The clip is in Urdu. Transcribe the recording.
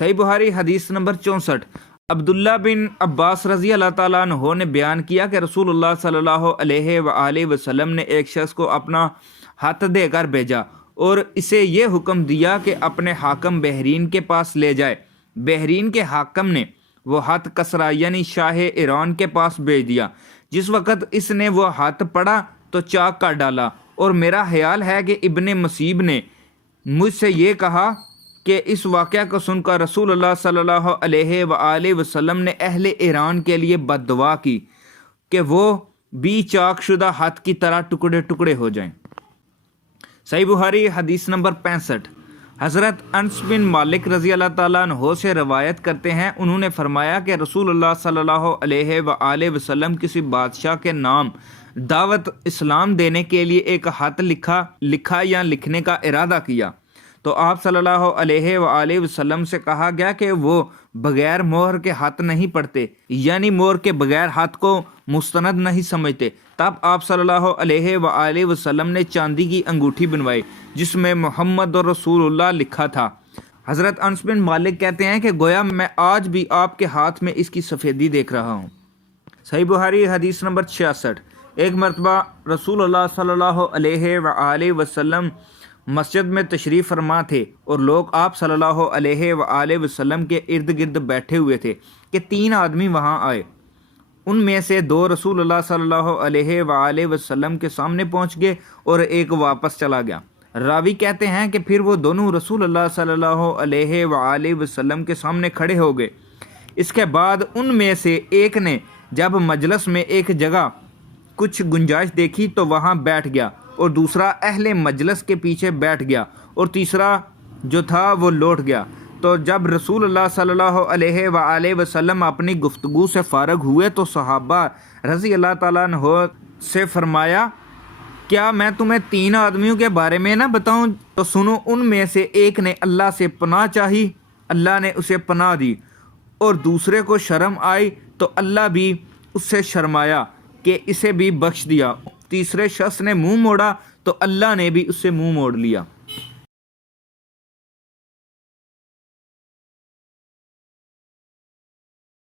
صحیح بخاری حدیث نمبر 64۔ عبداللہ بن عباس رضی اللہ تعالیٰ عنہ نے بیان کیا کہ رسول اللہ صلی اللہ علیہ وآلہ وسلم نے ایک شخص کو اپنا ہاتھ دے کر بھیجا اور اسے یہ حکم دیا کہ اپنے حاکم بحرین کے پاس لے جائے۔ بحرین کے حاکم نے وہ ہاتھ کسرا یعنی شاہ ایران کے پاس بھیج دیا۔ جس وقت اس نے وہ ہاتھ پڑھا تو چاک کر ڈالا، اور میرا خیال ہے کہ ابن مسیب نے مجھ سے یہ کہا کہ اس واقعہ کو سن کر رسول اللہ صلی اللہ علیہ وآلہ وسلم نے اہل ایران کے لیے بد دعا کی کہ وہ بھی چاک شدہ ہاتھ کی طرح ٹکڑے ٹکڑے ہو جائیں۔ صحیح بخاری حدیث نمبر 65۔ حضرت انس بن مالک رضی اللہ تعالیٰ عنہ سے روایت کرتے ہیں، انہوں نے فرمایا کہ رسول اللہ صلی اللہ علیہ وآلہ وسلم کسی بادشاہ کے نام دعوت اسلام دینے کے لیے ایک خط لکھا یا لکھنے کا ارادہ کیا تو آپ صلی اللہ علیہ وآلہ وسلم سے کہا گیا کہ وہ بغیر مہر کے ہاتھ نہیں پڑھتے، یعنی مہر کے بغیر ہاتھ کو مستند نہیں سمجھتے۔ تب آپ صلی اللہ علیہ وآلہ وسلم نے چاندی کی انگوٹھی بنوائی جس میں محمد اور رسول اللہ لکھا تھا۔ حضرت انس بن مالک کہتے ہیں کہ گویا میں آج بھی آپ کے ہاتھ میں اس کی سفیدی دیکھ رہا ہوں۔ صحیح بخاری حدیث نمبر 66۔ ایک مرتبہ رسول اللہ صلی اللہ علیہ وآلہ وسلم مسجد میں تشریف فرما تھے اور لوگ آپ صلی اللہ علیہ وآلہ وسلم کے ارد گرد بیٹھے ہوئے تھے کہ 3 آدمی وہاں آئے۔ ان میں سے 2 رسول اللہ صلی اللہ علیہ وآلہ وسلم کے سامنے پہنچ گئے اور ایک واپس چلا گیا۔ راوی کہتے ہیں کہ پھر وہ دونوں رسول اللہ صلی اللہ علیہ وآلہ وسلم کے سامنے کھڑے ہو گئے۔ اس کے بعد ان میں سے ایک نے جب مجلس میں ایک جگہ کچھ گنجائش دیکھی تو وہاں بیٹھ گیا، اور دوسرا اہل مجلس کے پیچھے بیٹھ گیا، اور تیسرا جو تھا وہ لوٹ گیا۔ تو جب رسول اللہ صلی اللہ علیہ وآلہ وسلم اپنی گفتگو سے فارغ ہوئے تو صحابہ رضی اللہ تعالیٰ عنہ سے فرمایا، کیا میں تمہیں 3 آدمیوں کے بارے میں نہ بتاؤں؟ تو سنو، ان میں سے ایک نے اللہ سے پناہ چاہی، اللہ نے اسے پناہ دی، اور دوسرے کو شرم آئی تو اللہ بھی اس سے شرمایا کہ اسے بھی بخش دیا، تیسرے شخص نے منہ موڑا تو اللہ نے بھی اس سے منہ موڑ لیا۔